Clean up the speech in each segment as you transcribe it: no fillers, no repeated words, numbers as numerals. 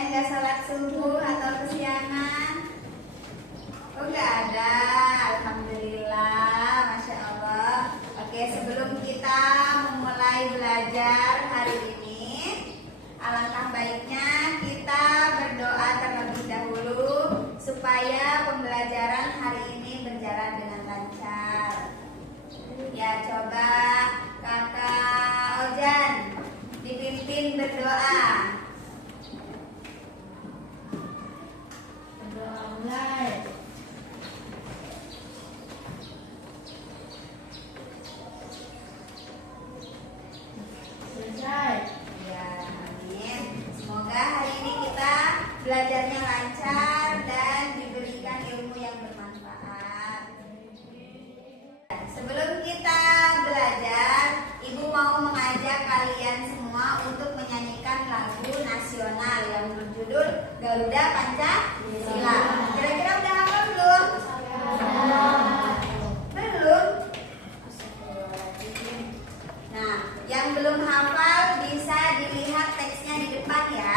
yang nggak sholat subuh atau kesiangan? Oh, nggak ada. Alhamdulillah, Masya Allah. Oke, sebelum kita memulai belajar hari ini, alangkah baiknya kita berdoa terlebih dahulu supaya pembelajaran hari ini berjalan dengan lancar. Ya, coba Kakak Ojan dipimpin berdoa. Berdoa mulai. Selesai. Ya, amin. Semoga hari ini kita belajarnya lancar dan diberikan ilmu yang bermanfaat. Sebelum kita belajar, Ibu mau mengajak kalian semua untuk menyanyikan lagu nasional yang berjudul Garuda Pancasila. Kira-kira udah hafal belum? Belum? Nah, yang belum hafal bisa dilihat teksnya di depan ya.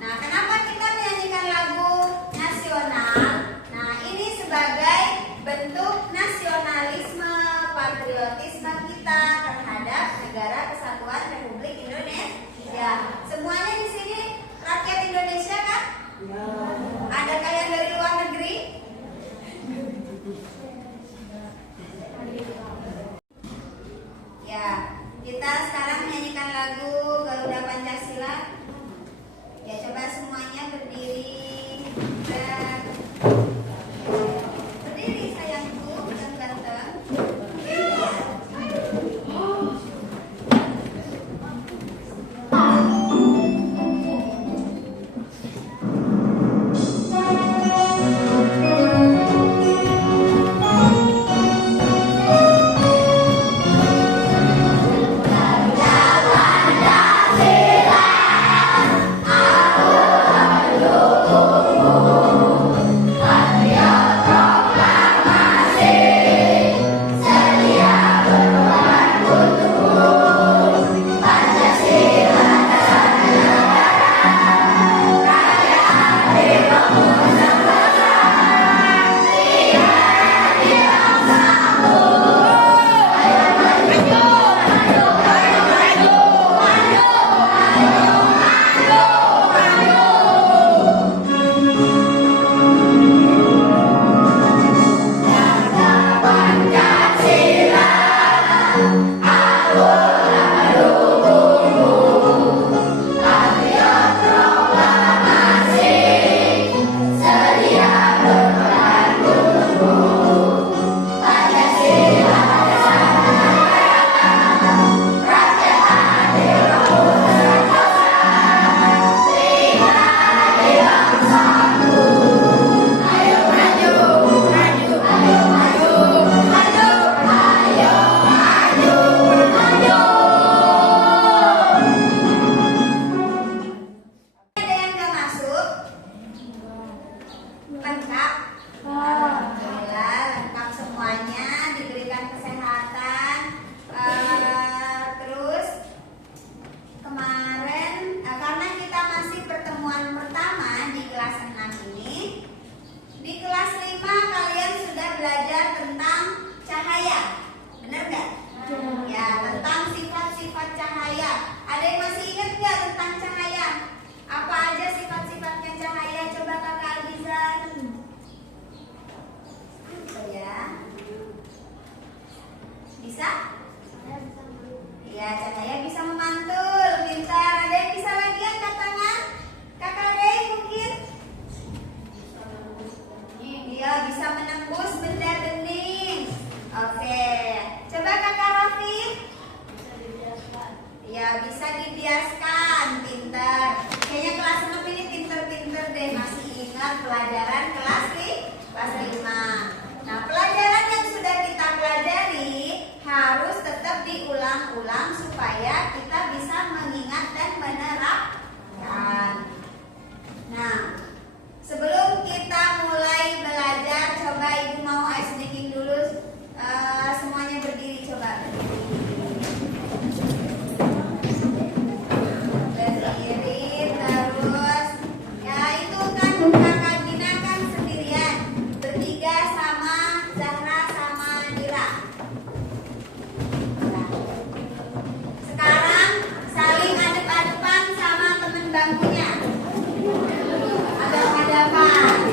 Nah, kenapa kita menyanyikan lagu nasional? Nah, ini sebagai bentuk nasionalisme, patriotisme kita terhadap Negara Kesatuan Republik Indonesia. Semuanya di sini rakyat Indonesia kan? Ada yang dari luar negeri?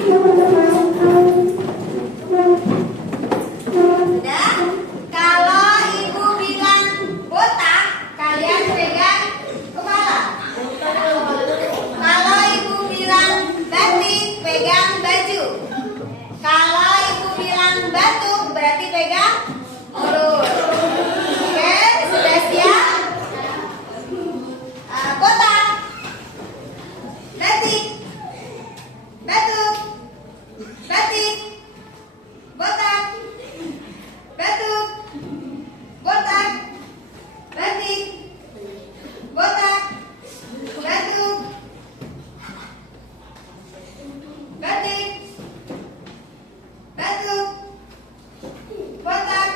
Sudah? Kalau ibu bilang botak, kalian pegang kepala. Kalau ibu bilang batik, pegang baju. Kalau ibu bilang batuk, berarti pegang mulut. Oke, sudah siap? Botak, batik, batuk, batik, botak, batuk, botak, batik, botak, batuk, batik, batuk, botak,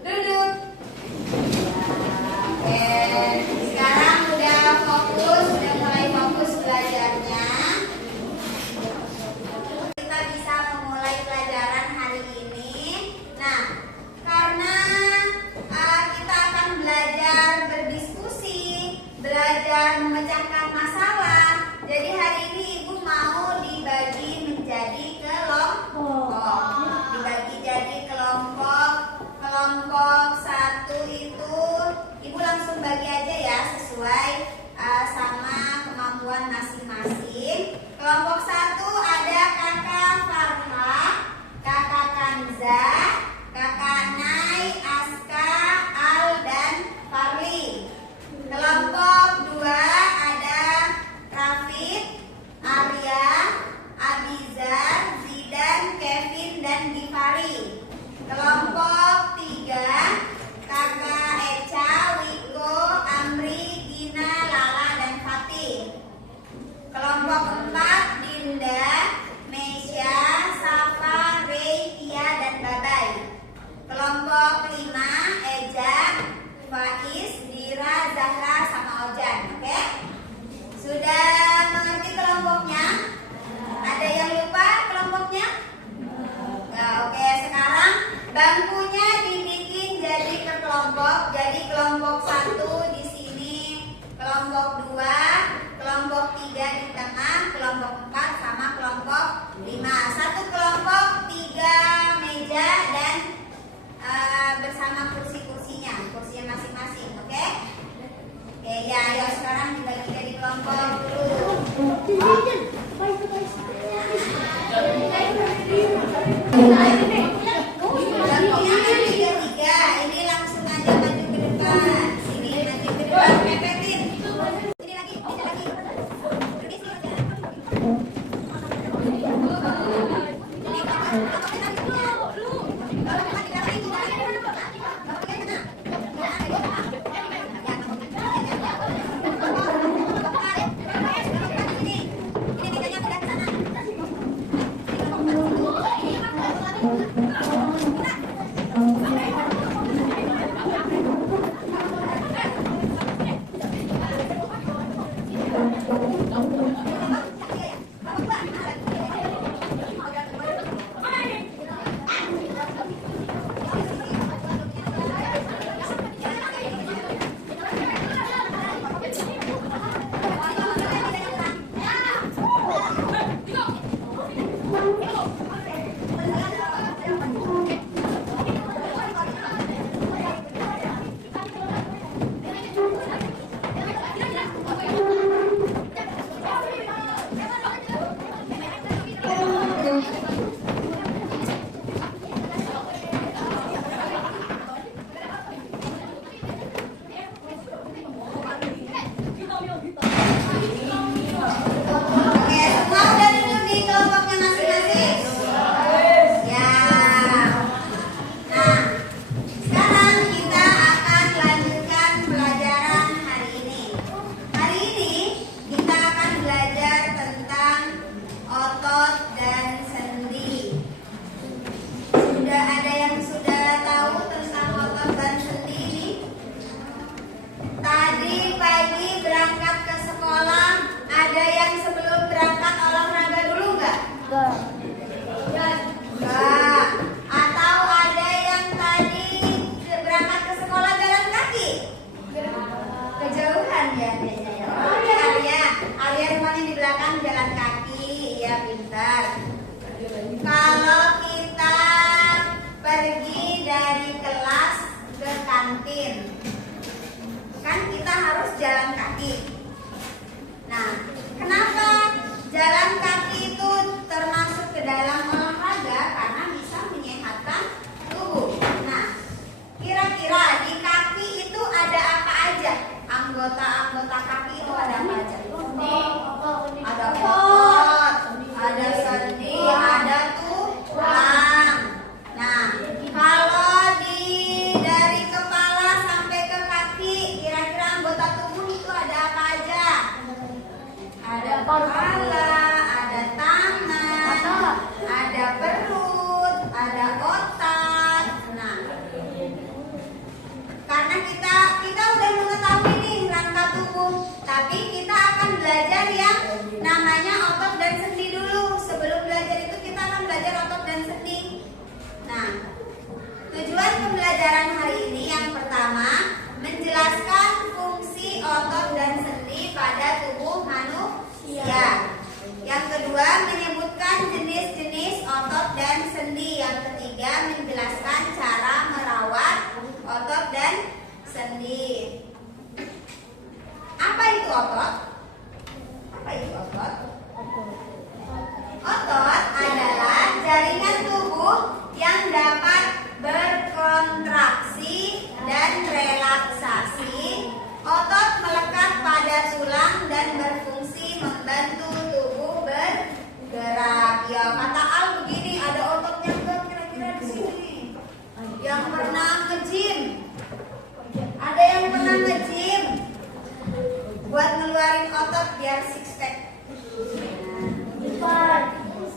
duduk. Oke, sekarang udah fokus, udah mulai fokus belajarnya. Kita bisa memulai pelajaran hari ini. Nah, karena kita akan belajar berdiskusi, belajar memecahkan masalah. Jadi hari ini ibu mau dibagi menjadi kelompok. Dibagi jadi kelompok. Kelompok satu itu ibu langsung bagi aja ya sesuai sama kemampuan masing-masing. Kelompok satu ada kakak Farha, kakak Kanza, kakak Nai, Aska, Al, dan Farli. Kelompok dua ada Rafid, Arya, Abizar, Zidan, Kevin, dan Gifari. Kelompok tiga kakak Eca, Wiko, Amri, Gina, Lala, dan Fatih. Kelompok empat Dinda, Mesya, Safa, Rey, Tia, dan Babai. Kelompok lima Eja, Faiz, Dira, Zahra, sama Ojan. Oke? Sudah mengerti kelompoknya? Ada yang lupa kelompoknya? Ya, oke. Sekarang bangkunya dibikin jadi ke kelompok. Jadi kelompok satu di sini, kelompok dua, kelompok tiga di tengah, kelompok empat sama kelompok lima. Satu kelompok, tiga meja dan bersama kursinya masing-masing. Oke? Oke, ya, ayo sekarang dibagi jadi kelompok dulu. Tiga, ini langsung aja maju ke depan. Sini maju ke depan, mepetin. Sini lagi, bisa lagi. Ini sini aja. Arya rumahnya di belakang jalan kaki, ya pintar. kedua menyebutkan jenis-jenis otot dan sendi. Yang ketiga menjelaskan cara merawat otot dan sendi. Apa itu otot? Apa itu otot? Otot adalah jaringan tubuh yang dapat berkontraksi dan relaksasi. Otot melekat pada tulang dan berfungsi membantu tubuh bergerak. Ya, kata Al begini, ada ototnya enggak kira-kira di sini? Yang pernah nge-gym? Ada yang pernah nge-gym? Buat ngeluarin otot biar six pack.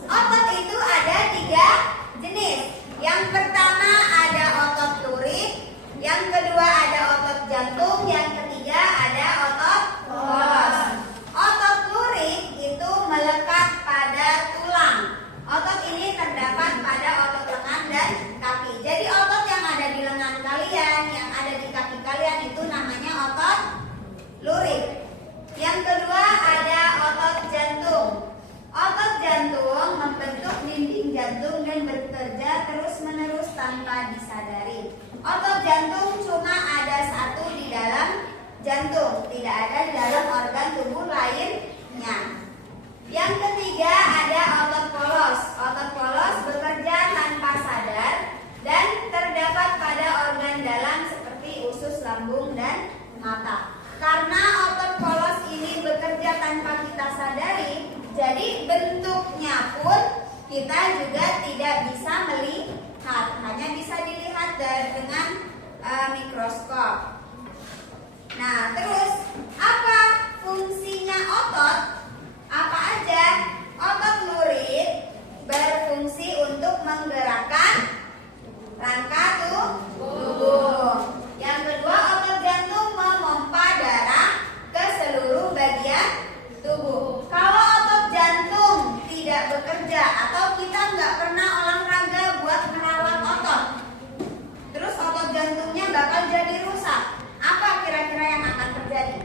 Otot itu ada 3 jenis. Yang pertama ada otot lurik, yang kedua ada otot jantung, yang ketiga ada otot polos. Otot lurik itu melekat pada tulang. Otot ini terdapat pada otot lengan dan kaki. Jadi otot yang ada di lengan kalian, yang ada di kaki kalian itu namanya otot lurik. Yang kedua ada otot jantung. Otot jantung membentuk dinding jantung dan bekerja terus-menerus tanpa disadari. Otot jantung cuma ada 1 di dalam jantung, tidak ada di dalam organ tubuh lainnya. Yang ketiga ada otot polos. Otot polos bekerja tanpa sadar dan terdapat pada organ dalam seperti usus, lambung, dan mata. Karena otot polos ini bekerja tanpa kita sadari, jadi bentuknya pun kita juga tidak bisa melihat, hanya bisa dilihat dengan mikroskop. Nah, terus apa fungsinya otot? Apa aja? Otot lurik berfungsi untuk menggerakkan rangka tubuh. Yang kedua, otot jantung memompa darah ke seluruh bagian tubuh. Kalau otot jantung tidak bekerja atau kita nggak pernah olahraga buat merawat otot, terus otot jantungnya bakal jadi rusak. Apa kira-kira yang akan terjadi?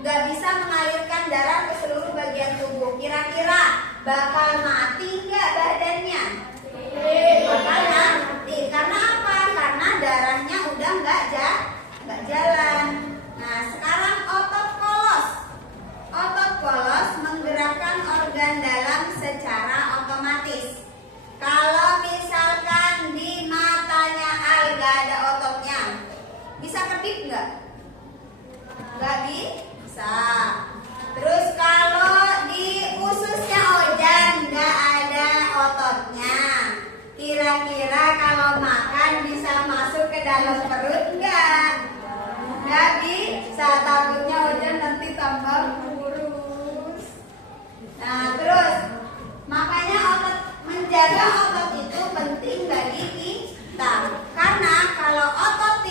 Nggak bisa mengalirkan darah ke seluruh bagian tubuh. Kira-kira bakal mati nggak badannya? Bakal mati. Karena apa? Karena darahnya udah nggak jalan. Nah, sekarang otot polos. Otot polos menggerakkan organ dalam secara otomatis. Kalau misalkan di matanya Al gak ada ototnya, bisa kedip nggak? Nggak bisa. Terus kalau di ususnya Ojan nggak ada ototnya, kira-kira kalau makan bisa masuk ke dalam perut nggak? Nggak bisa, takutnya Ojan nanti tambah kurus. Nah, terus makanya menjaga otot itu penting bagi kita. Karena kalau otot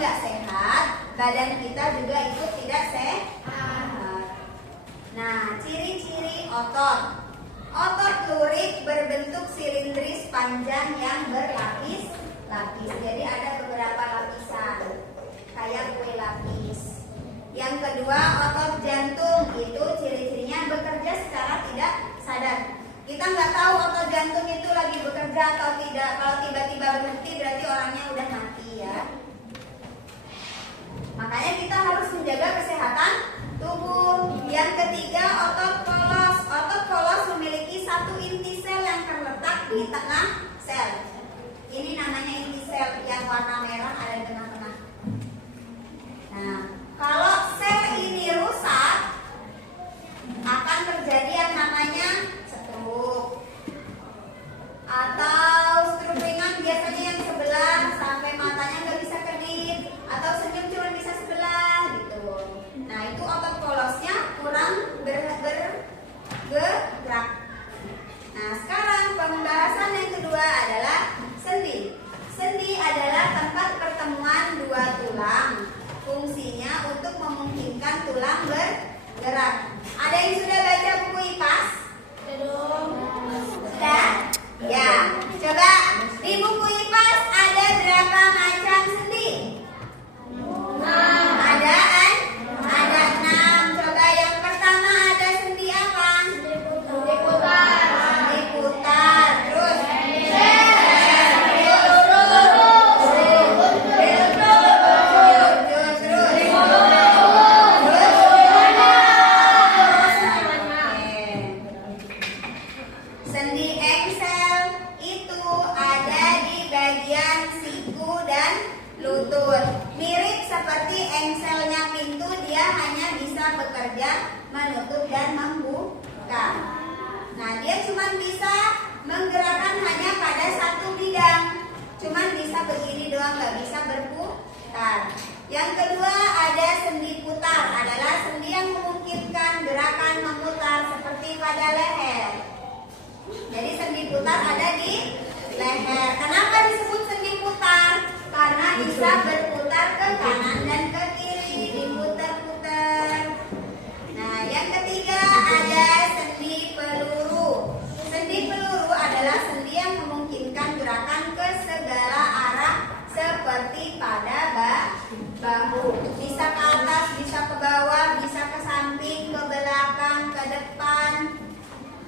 nggak sehat, badan kita juga ikut tidak sehat. Nah, ciri-ciri otot. Otot lurik berbentuk silindris panjang yang berlapis-lapis. Jadi ada beberapa lapisan, kayak kue lapis. Yang kedua, otot jantung itu ciri-cirinya bekerja secara tidak sadar. Kita nggak tahu otot jantung itu lagi bekerja atau tidak. Kalau tiba-tiba berhenti berarti orangnya udah mati ya. Makanya kita harus menjaga kesehatan tubuh. Yang ketiga, otot polos. Otot polos memiliki 1 inti sel yang terletak di tengah sel. Ini namanya inti sel yang warna merah ada di tengah-tengah. Nah, kalau sel ini rusak, akan terjadi yang namanya stroke. Atau stroke ringan biasanya yang sebelah sampai matanya nggak bisa kedip, atau senyum cuma bisa sebelah gitu. Nah, itu otot polosnya kurang bergerak. Nah, sekarang pembahasan yang kedua adalah sendi. Sendi adalah tempat pertemuan 2 tulang. Fungsinya untuk memungkinkan tulang bergerak. Ada yang sudah baca buku IPAS? Sudah? Ya. Coba di buku IPAS ada berapa macam sendi? Ada 6 bekerja menutup dan membuka. Nah, dia cuma bisa menggerakkan hanya pada satu bidang, cuma bisa begini doang, nggak bisa berputar. Yang kedua ada sendi putar, adalah sendi yang memungkinkan gerakan memutar seperti pada leher. Jadi sendi putar ada di leher. Kenapa disebut sendi putar? Karena bisa berputar ke kanan dan ke kiri, diputar-putar. Nah, yang ketiga ada sendi peluru. Sendi peluru adalah sendi yang memungkinkan gerakan ke segala arah seperti pada bahu. Bisa ke atas, bisa ke bawah, bisa ke samping, ke belakang, ke depan.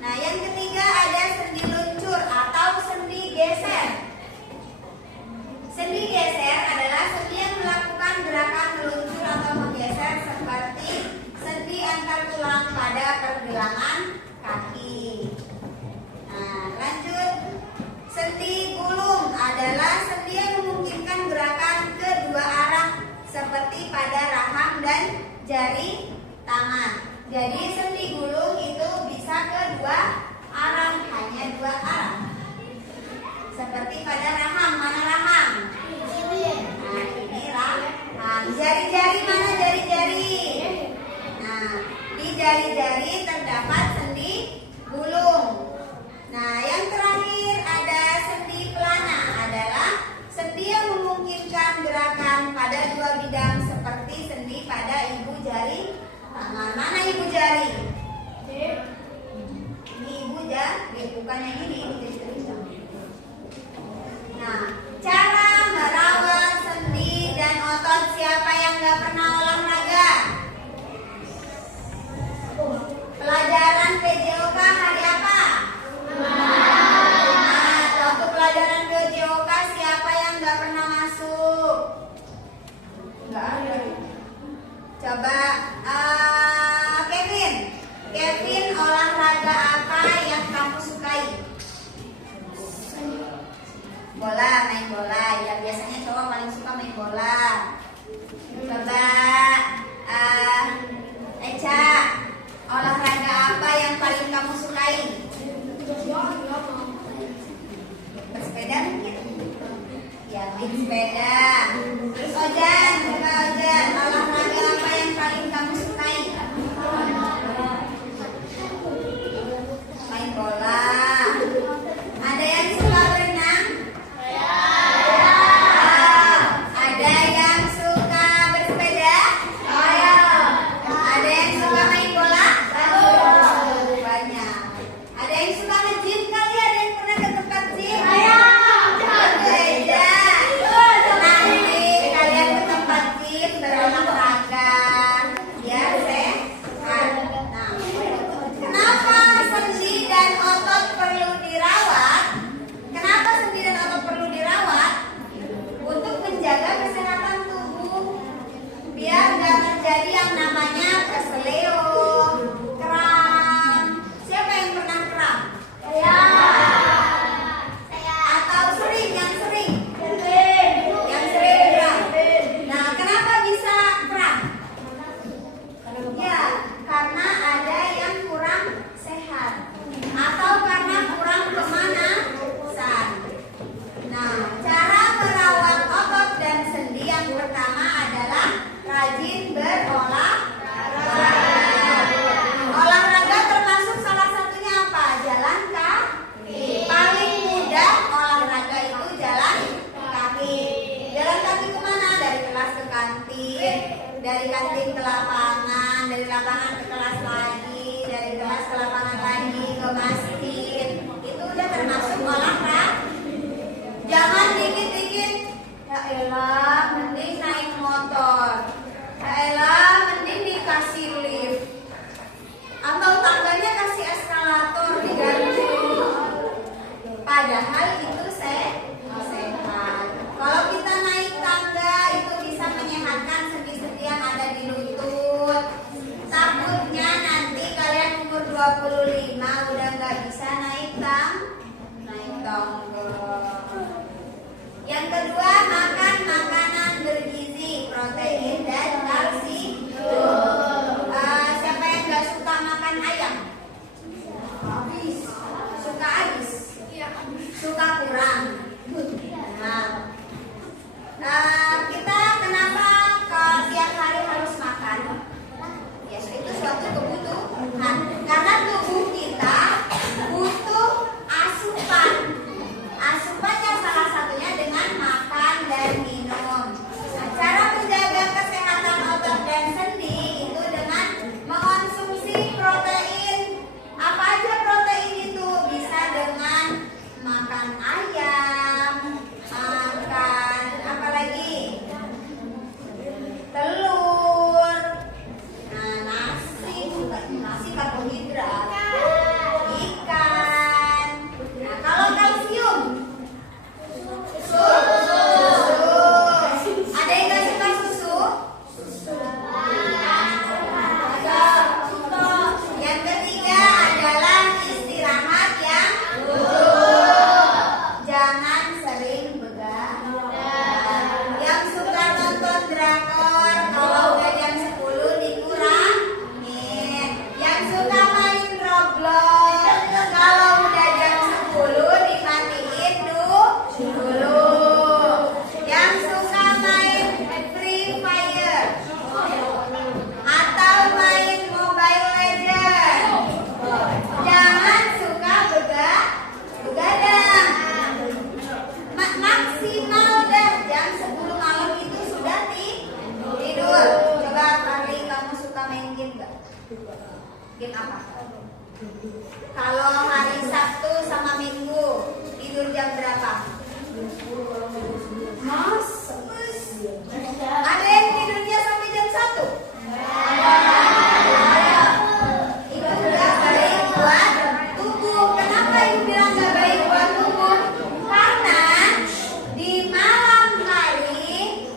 Nah, yang ketiga ada sendi luncur atau sendi geser. Sendi geser adalah sendi yang melakukan gerakan meluncur atau menggeser seperti sendi antar tulang pada pergelangan kaki. Nah, lanjut. Sendi gulung adalah sendi yang memungkinkan gerakan kedua arah seperti pada rahang dan jari tangan. Jadi sendi gulung itu bisa kedua arah, hanya dua arah. Seperti pada rahang, mana rahang? Nah, ini rahang. Jari-jari, mana jari-jari? Nah, di jari-jari terdapat sendi gulung. Nah, yang terakhir ada sendi pelana, adalah sendi yang memungkinkan gerakan pada dua bidang seperti sendi pada ibu jari tangan. Mana ibu jari? Ini ibu jari, bukan yang ini jadi tulisan. Nah, cara merawat sendi dan otot, siapa yang nggak pernah olahraga? Pelajaran PJOK hari apa? Nah, waktu pelajaran PJOK siapa yang nggak pernah masuk? Nggak ada. Coba Kevin, olahraga apa yang kamu sukai? Bola, main bola. Ya, biasanya cowok paling suka main bola. Coba Eca, olahraga apa yang paling kamu sukai? Bersepeda mungkin? Ya, main sepeda. Terus Ojan, coba Ojan, olahraga apa yang paling kamu sukai? Main bola. Ada yang suka berenang? Ada yang suka bersepeda? Ada yang suka main bola? Banyak. Ada yang suka nge-gym kali? Ada yang pernah ke tempat gym? Beda. Nanti kalian ke tempat gym berolahraga, ya sehat. Nah, kenapa sendi dan otot perlu dirawat? Kenapa sendi dan otot perlu dirawat? Untuk menjaga kesehatan tubuh, biar nggak terjadi yang namanya keseleo, kram. Siapa yang pernah kram? Atau sering, yang sering kram. Nah, kenapa bisa kram? Ya, karena ada yang kurang sehat atau karena kurang pemanasan. Nah, cara merawat otot dan sendi yang pertama adalah rajin berolahraga. Olahraga termasuk salah satunya apa? Jalan kaki. Paling mudah olahraga itu jalan kaki. Jalan kaki kemana? Dari kelas ke kantin, dari kantin ke lapangan, dari lapangan ke kelas lagi, dari kelas ke lapangan lagi, ke masjid. Itu udah termasuk olahraga. Jangan dikit-dikit, ya elah mending naik motor, ya elah mending dikasih lift, atau tangganya kasih eskalator diganti. Padahal itu sehat. Kalau kita naik tangga itu bisa menyehatkan sendi-sendi yang ada di lutut. Takutnya nanti kalian umur 25 udah nggak bisa naik tangga. Yang kedua, makan makanan bergizi, protein dan kalsium. nggak? Game apa? Kalau hari Sabtu sama Minggu tidur jam berapa? Mas, ada yang tidurnya sampai jam 1? Itu udah baik buat tubuh. Kenapa ibu bilang nggak baik buat tubuh? Karena di malam hari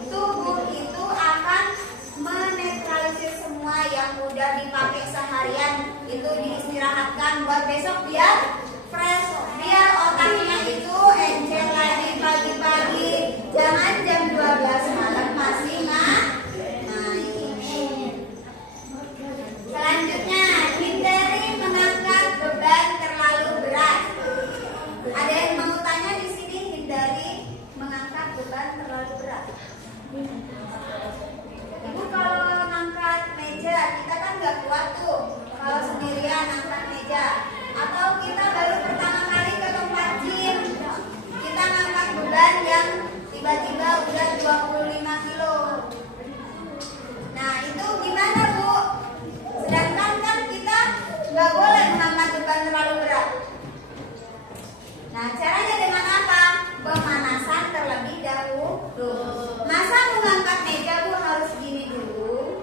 tubuh itu akan menetralisir semua yang udah dipakai seharian, itu diistirahatkan buat besok biar fresh, biar otaknya itu encer lagi pagi-pagi. Jangan jam 12 malam masih naik. Selanjutnya, hindari mengangkat beban terlalu berat. Ada yang mau tanya di sini, hindari mengangkat beban terlalu berat. Ibu kalau ngangkat meja, kita kan nggak kuat tuh. Kalau sendirian angkat meja, atau kita baru pertama kali ke tempat gym, kita ngangkat beban yang tiba-tiba udah 25 kilo. Nah itu gimana Bu? Sedangkan kan kita nggak boleh mengangkat beban terlalu berat. Nah caranya dengan apa? Pemanasan terlebih dahulu. Masa mengangkat meja Bu harus gini dulu?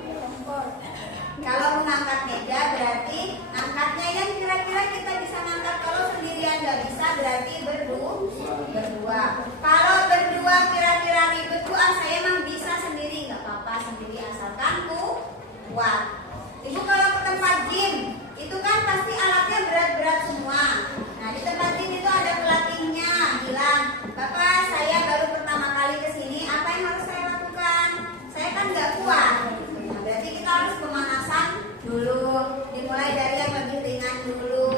Kalau mengangkat meja berarti angkatnya yang kira-kira kita bisa ngangkat. Kalau sendirian nggak bisa berarti berdua. Kalau berdua kira-kira ribet Bu, saya emang bisa sendiri, nggak apa-apa sendiri asalkan kuat. Ibu kalau ke tempat gym itu kan pasti alatnya berat-berat semua. Nah di tempat gym itu ada pelatihnya bilang, Bapak saya baru pertama kali kesini, apa yang harus saya lakukan? Saya kan nggak kuat. Nah, berarti kita harus pemanasan dulu, dimulai dari yang lebih ringan dulu.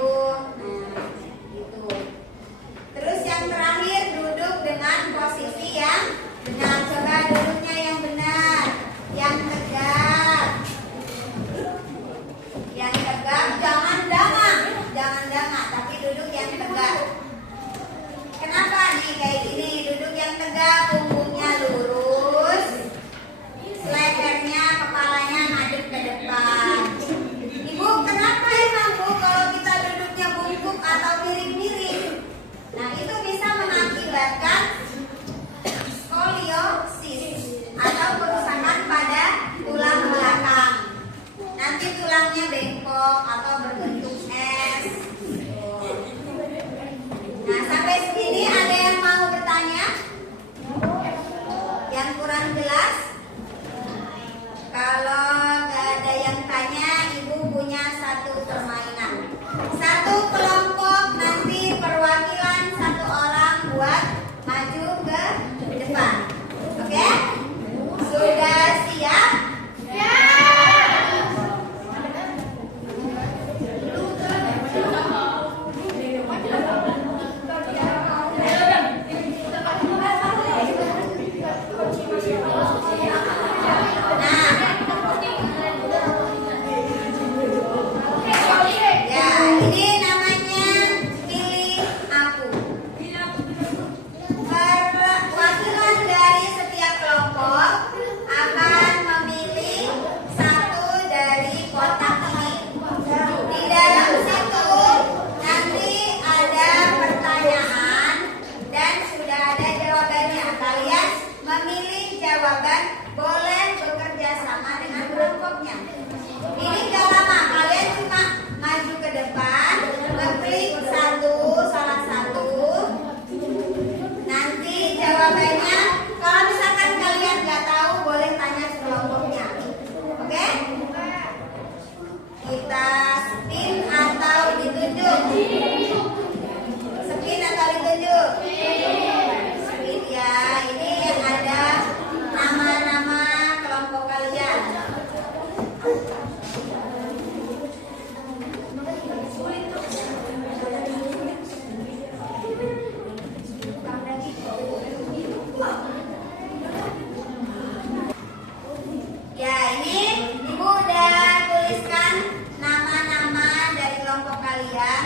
Nah gitu. Terus yang terakhir, duduk dengan posisi yang benar. Coba duduknya yang benar, yang tegak. Yang tegak, jangan dangak, tapi duduk yang tegak. Kenapa nih kayak gini? Duduk yang tegak, punggungnya lurus, lehernya, kepalanya ngadep ke depan. Ibu, kenapa emang Bu kalau kita duduknya bungkuk atau miring-miring? Nah itu bisa mengakibatkan skoliosis atau kerusakan pada tulang belakang. Nanti tulangnya bengkok atau berbentuk S. Nah sampai segini ada yang mau bertanya? Yang kurang jelas? Kalau nggak ada yang tanya, Ibu punya satu permainan. Satu kelompok nanti perwakilan satu orang buat maju ke depan. Oke? Sudah siap? Ini namanya pilih aku. Perwakilan dari setiap kelompok akan memilih satu dari kotak ini. Di dalam situ nanti ada pertanyaan dan sudah ada jawabannya. Kalian memilih jawaban, boleh bekerja sama dengan kelompoknya. Ini gak lama, kalian cuma maju ke depan, ngeklik salah satu. Nanti jawabannya, kalau misalkan kalian nggak tahu, boleh tanya kelompoknya. Oke? Kita spin atau ditunjuk? Spin atau ditunjuk? Spin ya. Ini ada nama-nama kelompok kalian. Ya, ini Ibu udah tuliskan nama-nama dari kelompok kalian.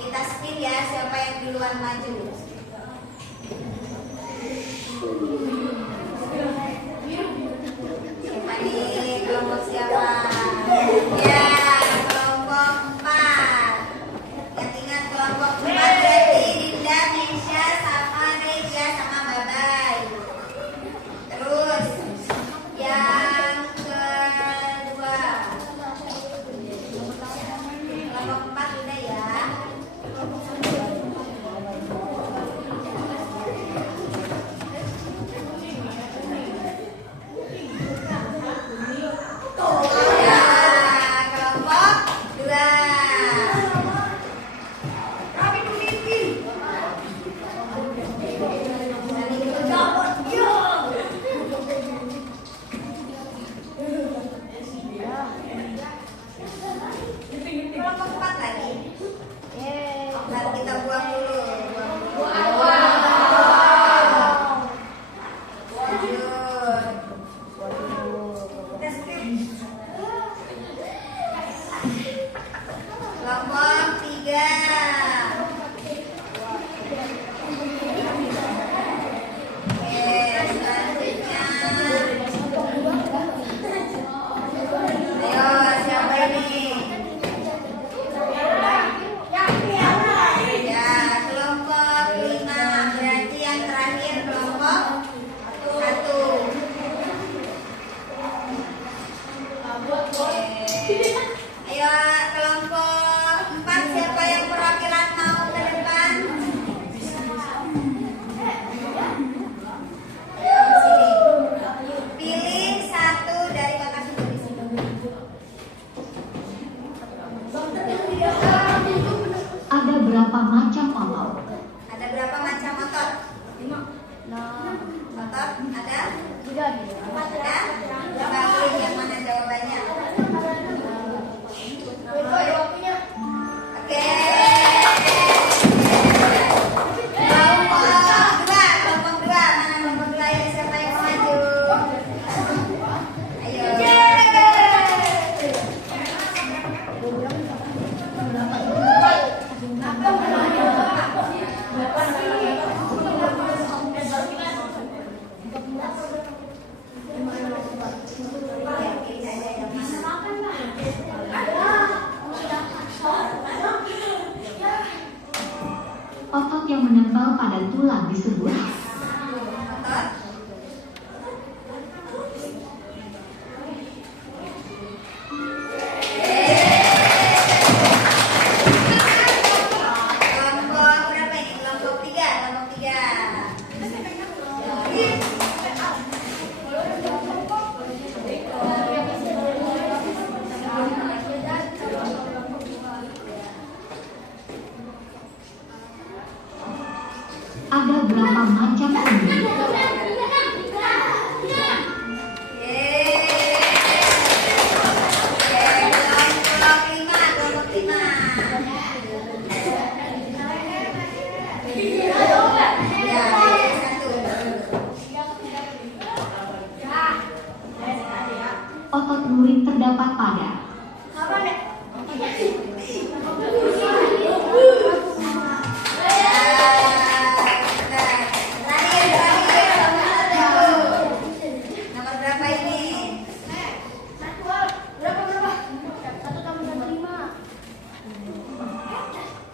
Kita spin ya, siapa yang duluan maju. Siapa nih kelompok siapa? Kelompok 3. Berapa macam otot? Ada berapa macam otot? 5. Otot ada? 3. Ada? Coba pilih yang mana jawabannya. Oke. Kelompok 2. Mana kelompok 2 ya? Siapa yang mau maju? Ayo. Otot yang menempel pada tulang disebut ada berapa macam sendi? Otot luring terdapat pada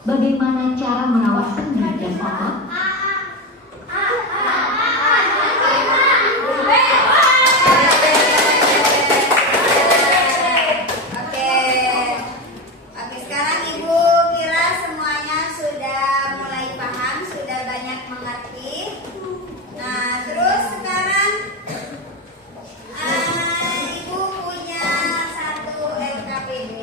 bagaimana cara merawat sendi dan otot? Oke, sekarang Ibu kira semuanya sudah mulai paham, sudah banyak mengerti. Nah, terus sekarang Ibu punya satu LKPD.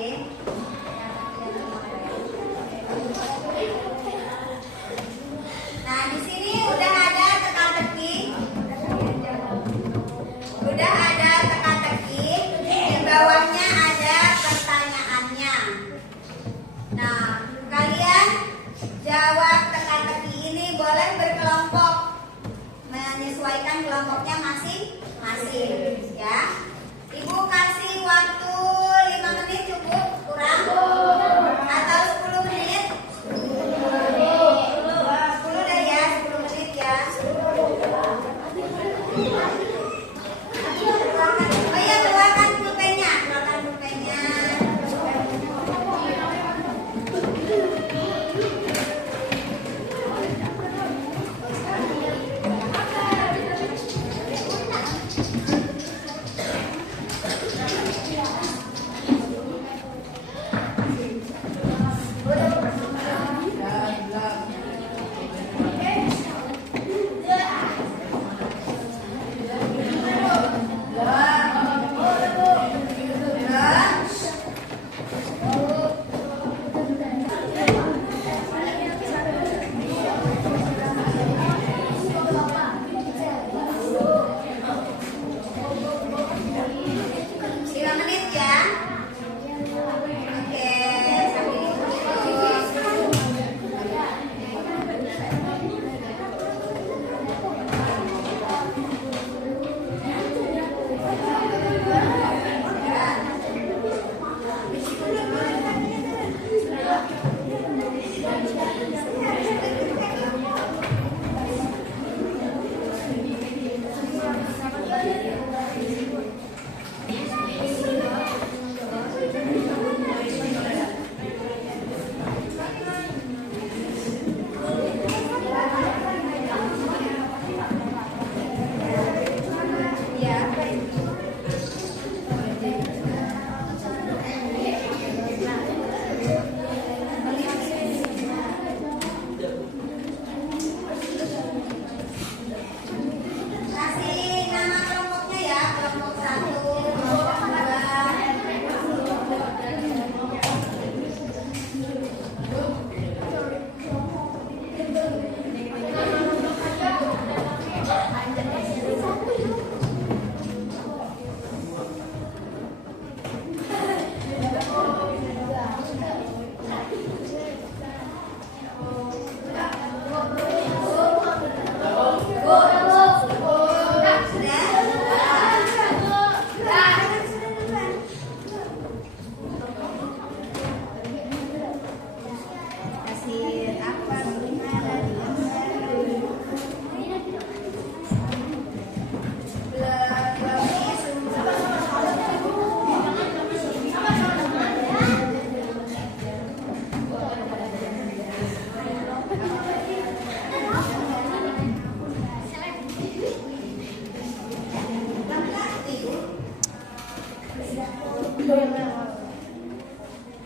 Oke, sudah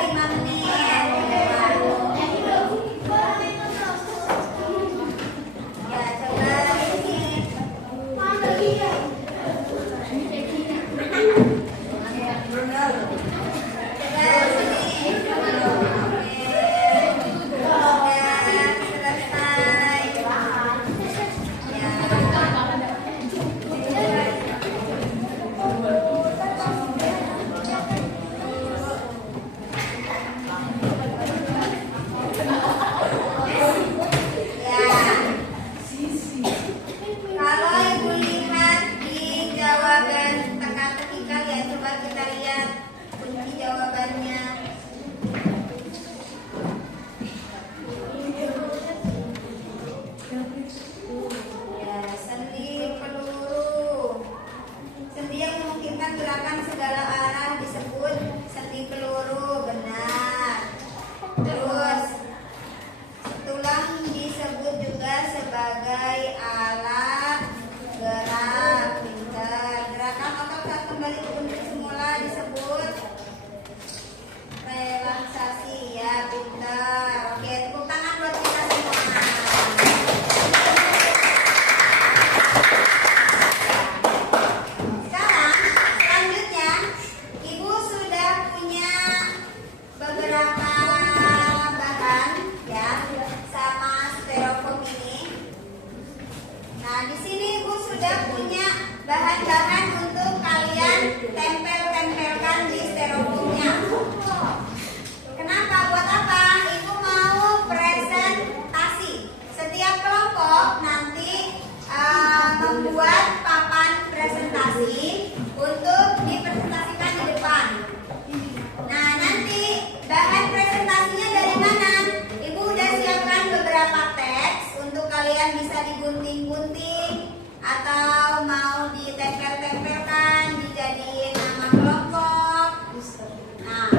5 menit. digunting-gunting atau mau ditempel-tempelkan dijadiin nama kelompok. Nah,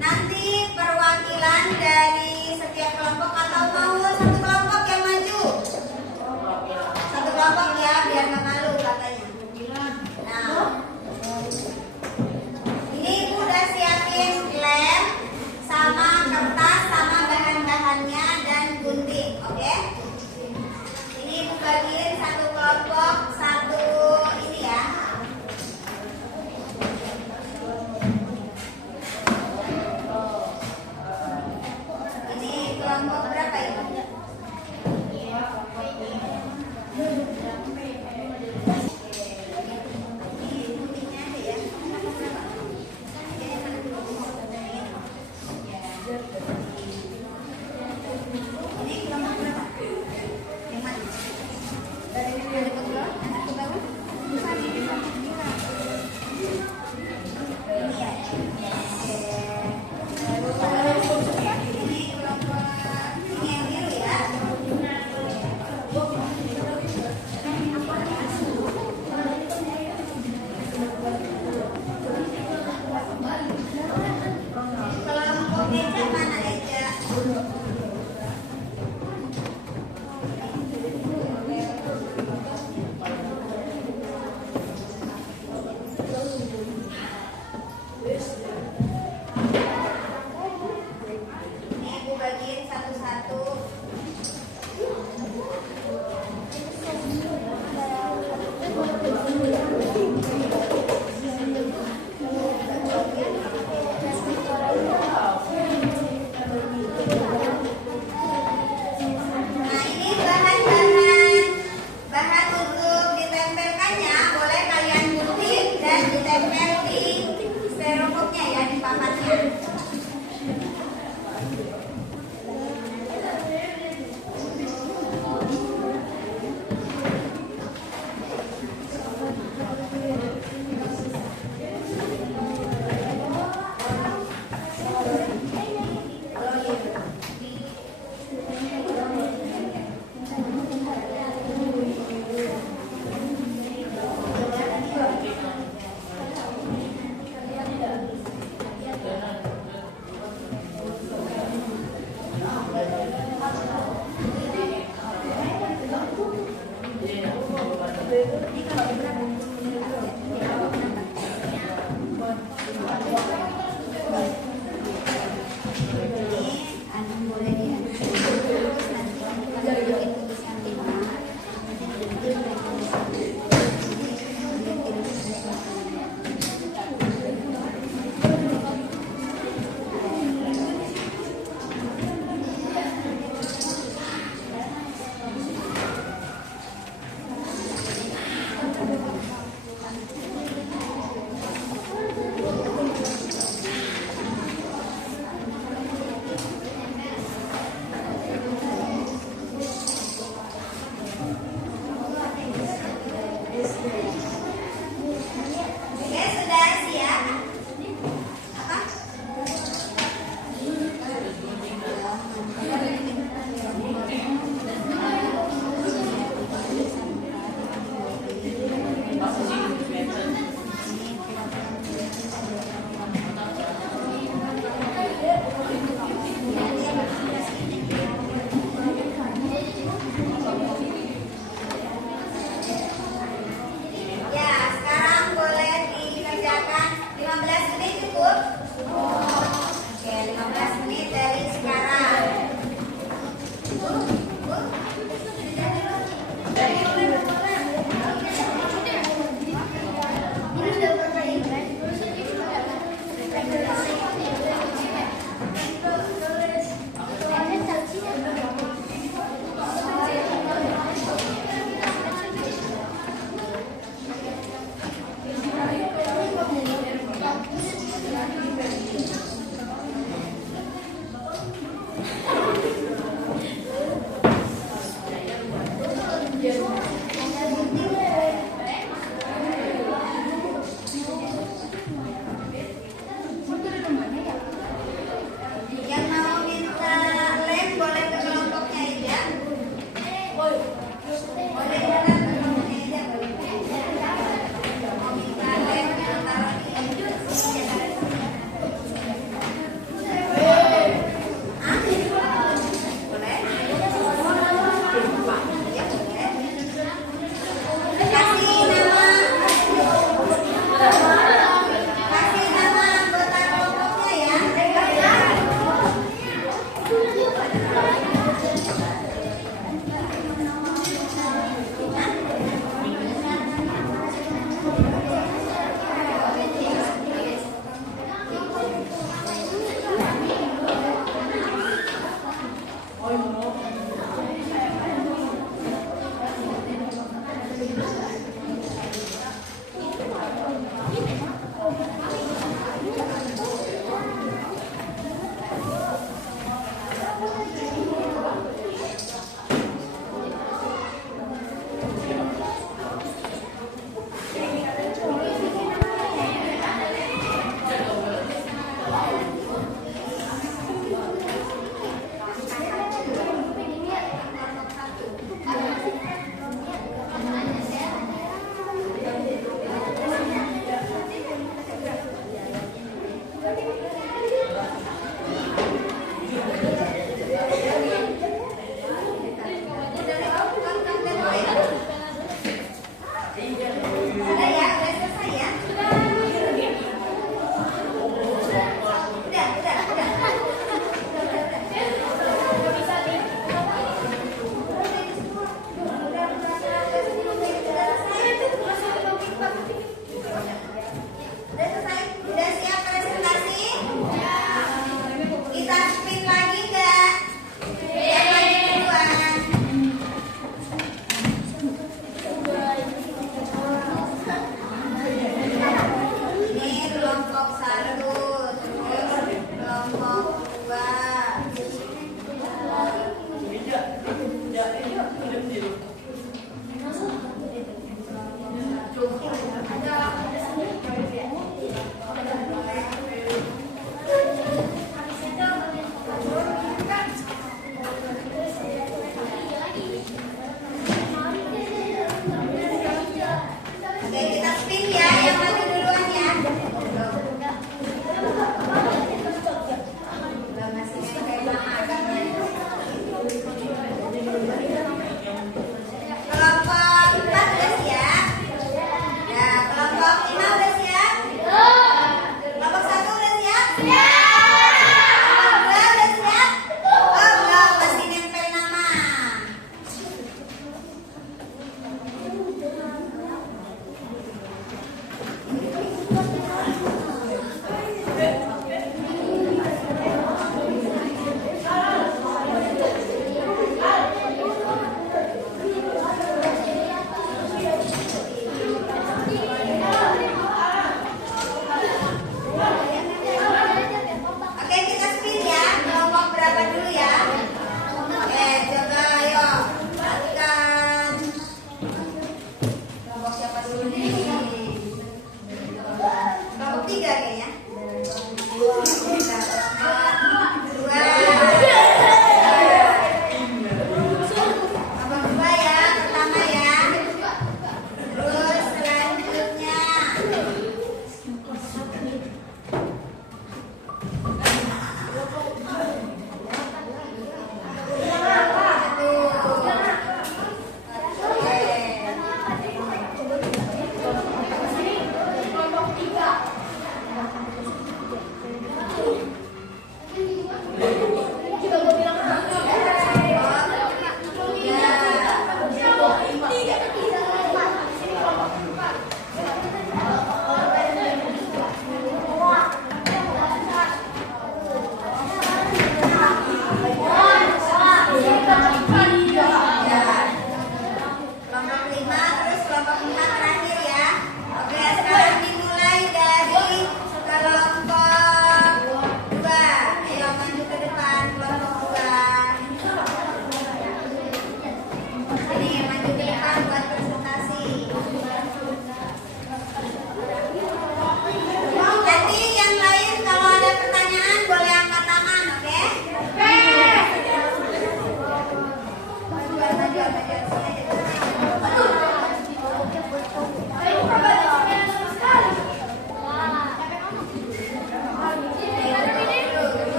nanti perwakilan dari setiap kelompok atau mau satu kelompok yang maju. Satu kelompok ya, biar nggak malu katanya. Nah, ini Ibu udah siapin lem sama kertas sama bahan-bahannya dan gunting, oke? Ini Ibu bagiin satu kelompok satu ini ya.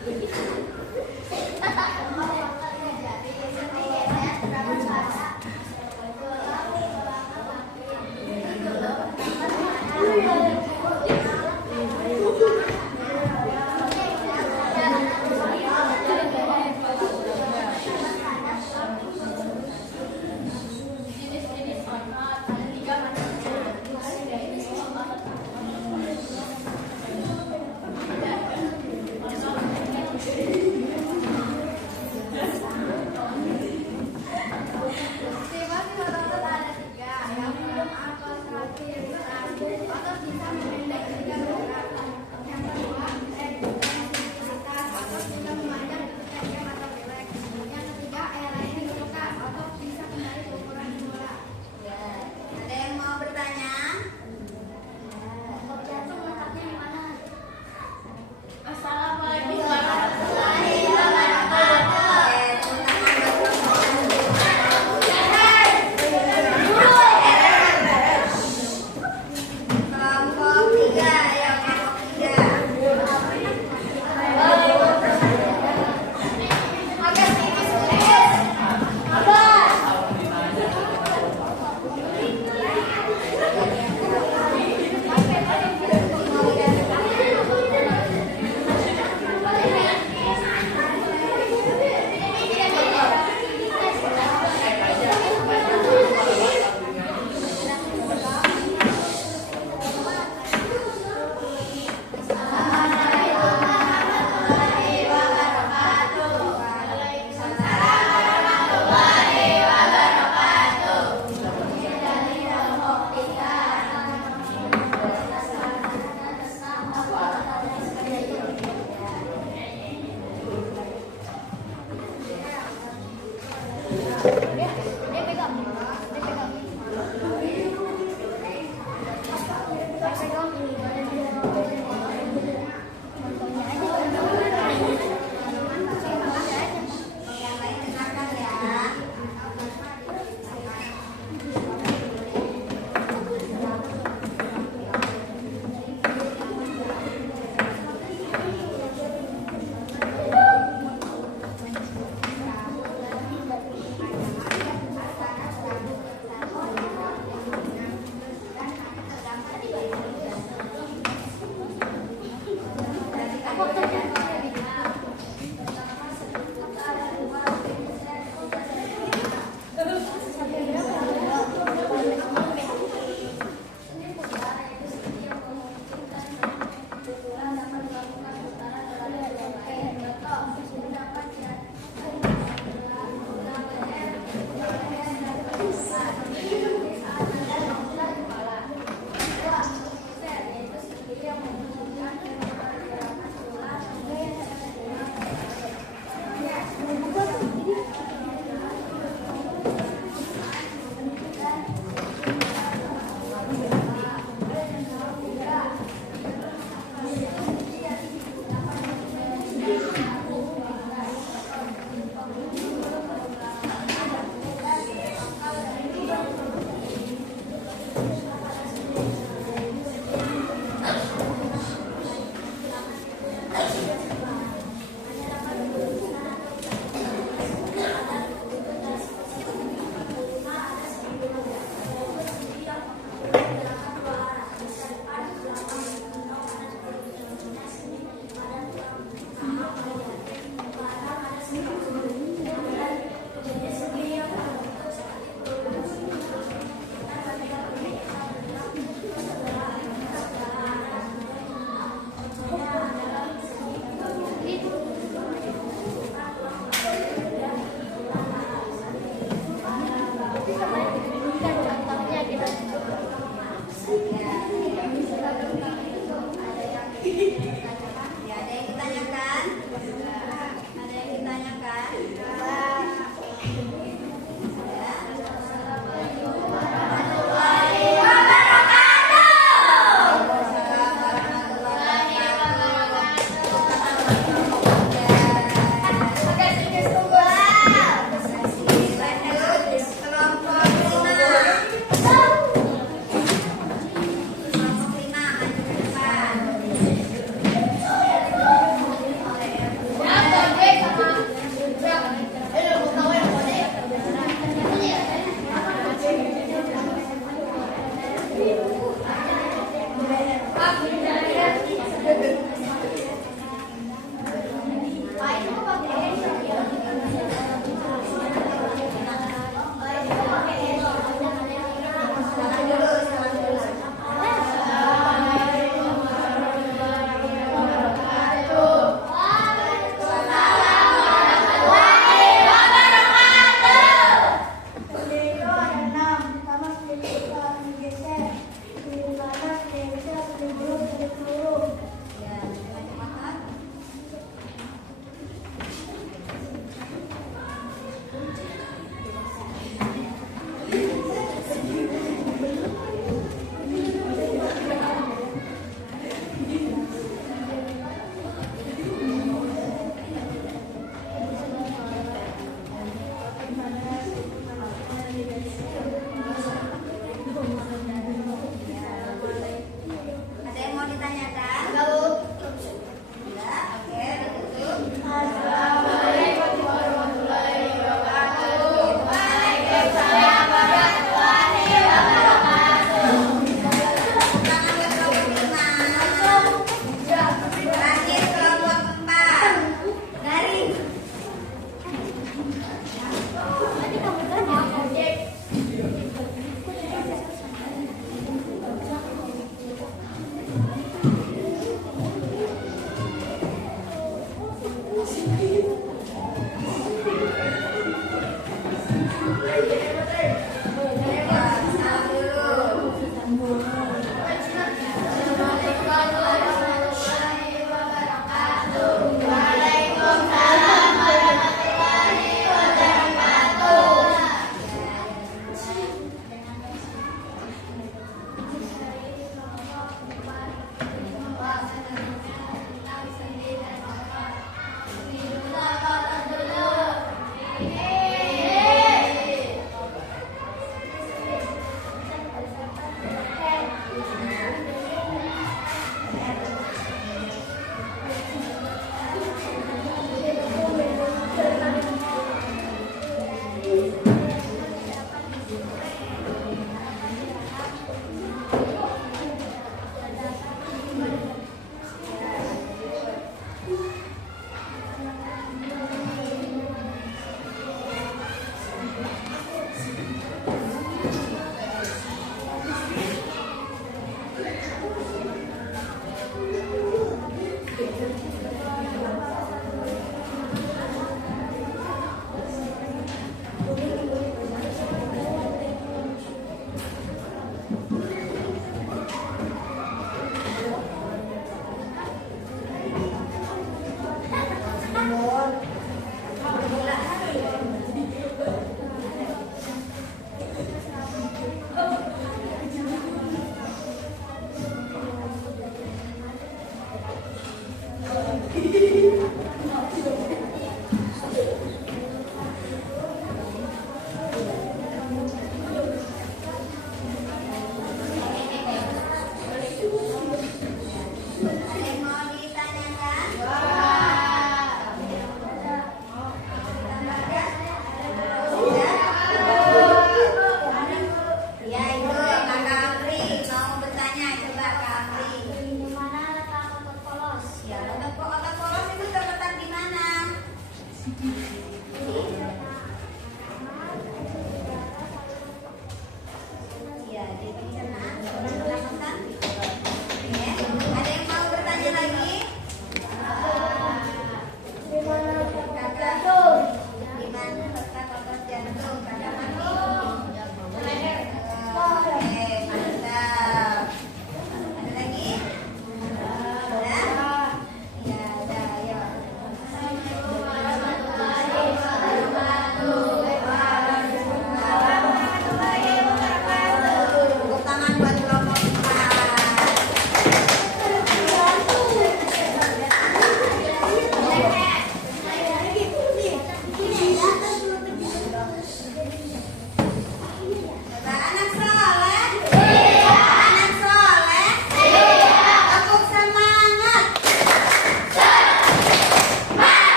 Ada yang mau bertanya? Assalamualaikum warahmatullahi Kelompok 3, yang kelompok 3. Yang lain dengarkan ya.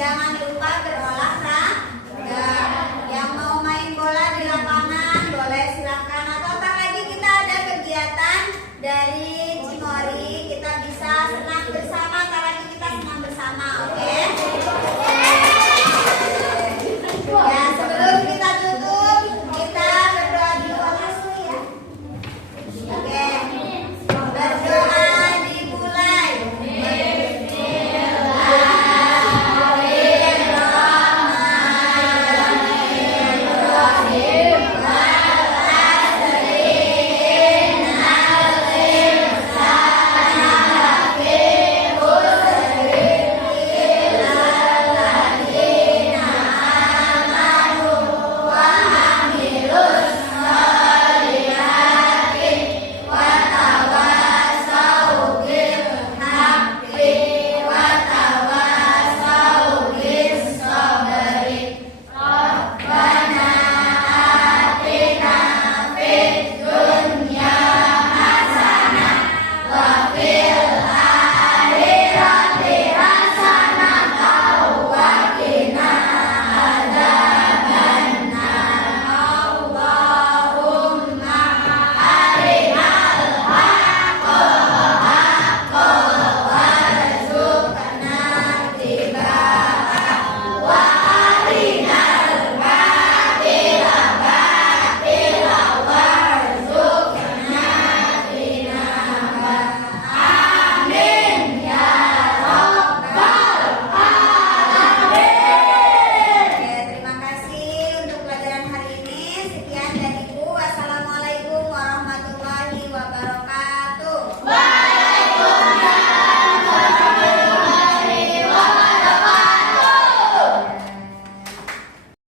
Jangan lupa bersih.